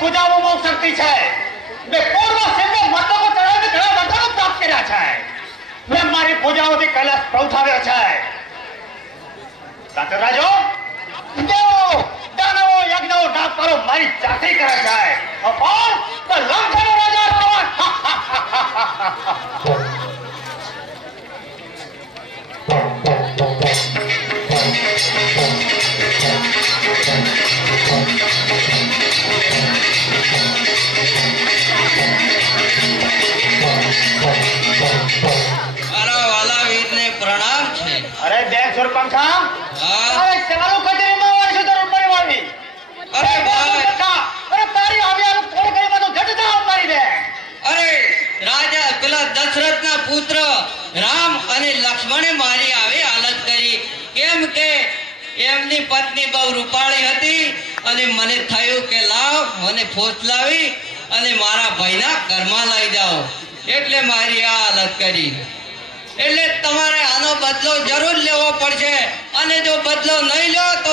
ગુજાવવામાં બહુ શક્તિ છે. મેં પૂર્વ સિંધે મતલબ ચડાવીને ઘણા વધારો પ્રાપ્ત કર્યા છે. મેં મારી પૂજાઓથી કૈલાસ પ્રવથાવ્યો છે. રાજો અરે બે અરે ચાલુ કચેરીમાં વર્ષો તો રૂપિયા વાળવી. અરે ભાઈ. અરે તારી આવ્યા થોડું કરી બધું. ઘટ જાવ મારી દે અરે રાજા પેલા દશરથના પુત્ર રામ અને લક્ષ્મણે મારી આવી હાલત કરી. કેમ કે એમની પત્ની બહુ રૂપાળી હતી અને મને થયું કે લાવ મને ફોસલાવી અને મારા ભાઈના ઘરમાં લઈ જાઓ. એટલે મારી આ હાલત કરી. એટલે તમારે આનો બદલો જરૂર લેવો પડશે. અને જો બદલો નહીં લો તો